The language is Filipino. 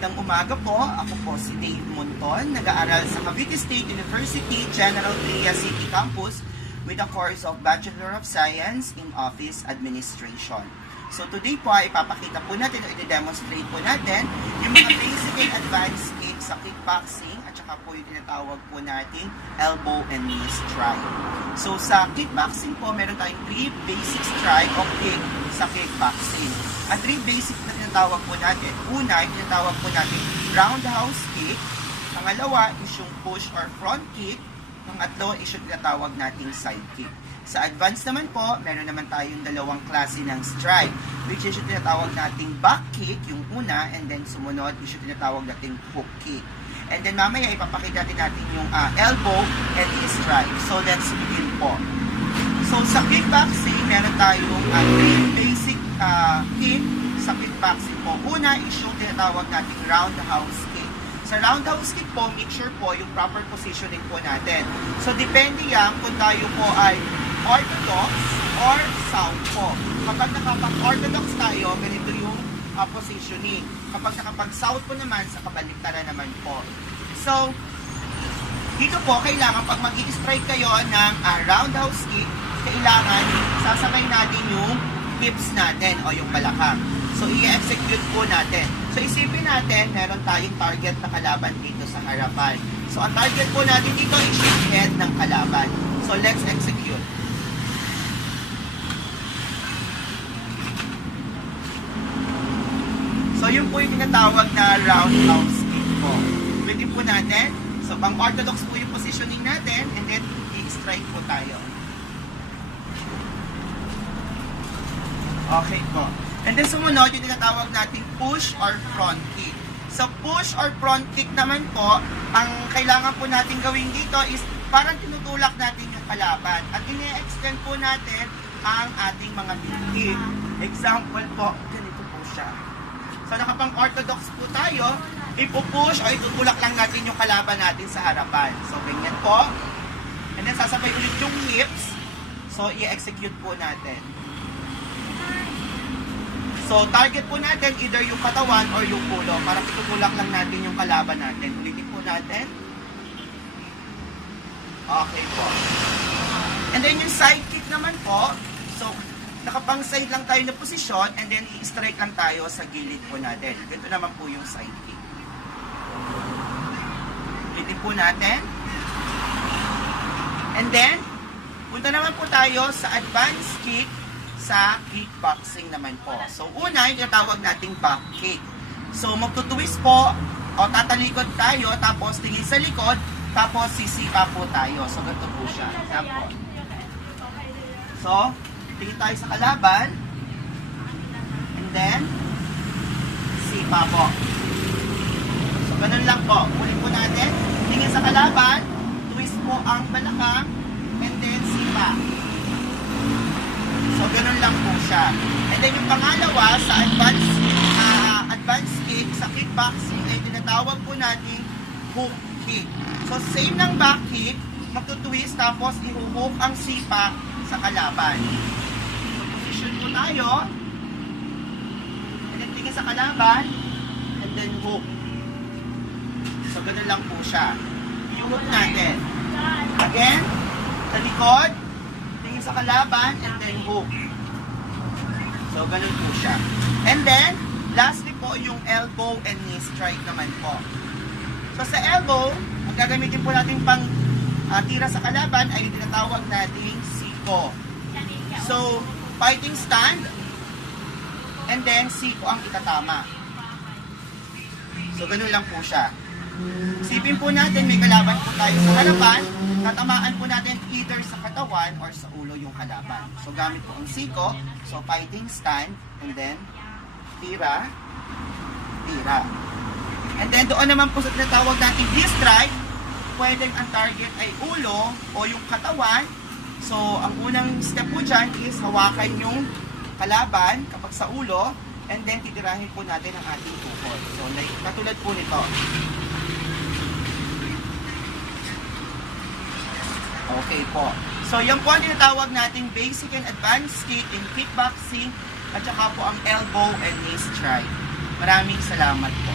Magandang umaga po. Ako po si Dave Monton, nag-aaral sa Cavite State University General Trias City Campus with a course of Bachelor of Science in Office Administration. So today po ay ipapakita po natin o i-demonstrate po natin yung mga basic and advanced kicks sa kickboxing at saka po yung tinatawag po natin elbow and knee strike. So sa kickboxing po, meron tayong 3 basic strike o kick sa kickboxing. At 3 basic na tinatawag po natin. Una, yung tinatawag po natin roundhouse kick. Pangalawa is yung push or front kick. Pangatlo is yung tinatawag nating side kick. Sa advance naman po, meron naman tayong dalawang klase ng strike, which is yung tinatawag nating back kick, yung una, and then sumunod is yung tinatawag nating hook kick. And then mamaya ipapakita natin yung elbow and knee strike. So let's begin po. So sa kickboxing, meron tayong 3 basic kick sa kickboxing po. Una is yung tinatawag nating roundhouse kick. Sa roundhouse kick po, make sure po yung proper positioning po natin. So depende yan kung tayo po ay orthodox or southpaw. Kapag nakapag-orthodox tayo, ganito yung positioning. Kapag nakapag-southpaw naman, sa kabaliktaran naman po. So, dito po, kailangan pag mag-i-strike kayo ng roundhouse kick, kailangan sasabay natin yung hips natin o yung balakang. So, i-execute po natin. So, isipin natin, meron tayong target na kalaban dito sa harapan. So, ang target po natin dito is yung head ng kalaban. So, let's execute. So, yun po yung tinatawag na roundhouse kick po. Ulitin po natin. So, pang-orthodox po yung positioning natin and then, i-strike po tayo. Okay po. And then sumunod, yung tinatawag nating push or front kick. Sa push or front kick naman po, ang kailangan po natin gawin dito is parang tinutulak natin yung kalaban. At ini-extend po natin ang ating mga binti. Example po, ganito po siya. So nakapang-orthodox po tayo, ipupush o itutulak lang natin yung kalaban natin sa harapan. So ganyan po. And then sasabay ulit yung hips. So i-execute po natin. So, target po natin either yung katawan or yung ulo. Para itutulak lang natin yung kalaban natin. Ulitin po natin. Okay po. And then yung side kick naman po. So, nakapang side lang tayo na posisyon and then i-strike lang tayo sa gilid po natin. Ganito naman po yung side kick. Ulitin po natin. And then, punta naman po tayo sa advanced kick sa kickboxing naman po. So, una, yung tawag nating back kick. So, magtutwist po o tatalikod tayo, tapos tingin sa likod, tapos sisipa po tayo. So, ganito po siya. Yan po. So, tingin tayo sa kalaban. And then, sipa po. So, ganun lang po. Ulit po natin. Tingin sa kalaban, twist po ang balakang, and then sipa. So, ganun lang po siya. And then, yung pangalawa, sa advanced kick, sa kickboxing, ay tinatawag po natin hook kick. So, same ng back kick, magtutwist, tapos ihuhook ang sipa sa kalaban. So, position po tayo. And then, tingin sa kalaban, and then hook. So, ganun lang po siya. I-hook natin. Again, sa likod, sa kalaban, and then hook. So, ganun po siya. And then, lastly po, yung elbow and knee strike naman po. So, sa elbow, ang gagamitin po natin pang tira sa kalaban ay yung tinatawag nating siko. So, fighting stand, and then siko ang itatama. So, ganun lang po siya. Isipin po natin, may kalaban po tayo sa harapan, tatamaan po natin either sa katawan or sa ulo yung kalaban. So, gamit po ang siko, so fighting stand, and then tira, tira. And then doon naman po sa tinatawag natin D-strike, pwedeng ang target ay ulo o yung katawan. So, ang unang step po dyan is hawakan yung kalaban kapag sa ulo, and then titirahin po natin ang ating tuhod. So, like, katulad po nito. Okay po. So, yan po ang tinatawag nating basic and advanced kick in kickboxing at saka po ang elbow and knee strike. Maraming salamat po.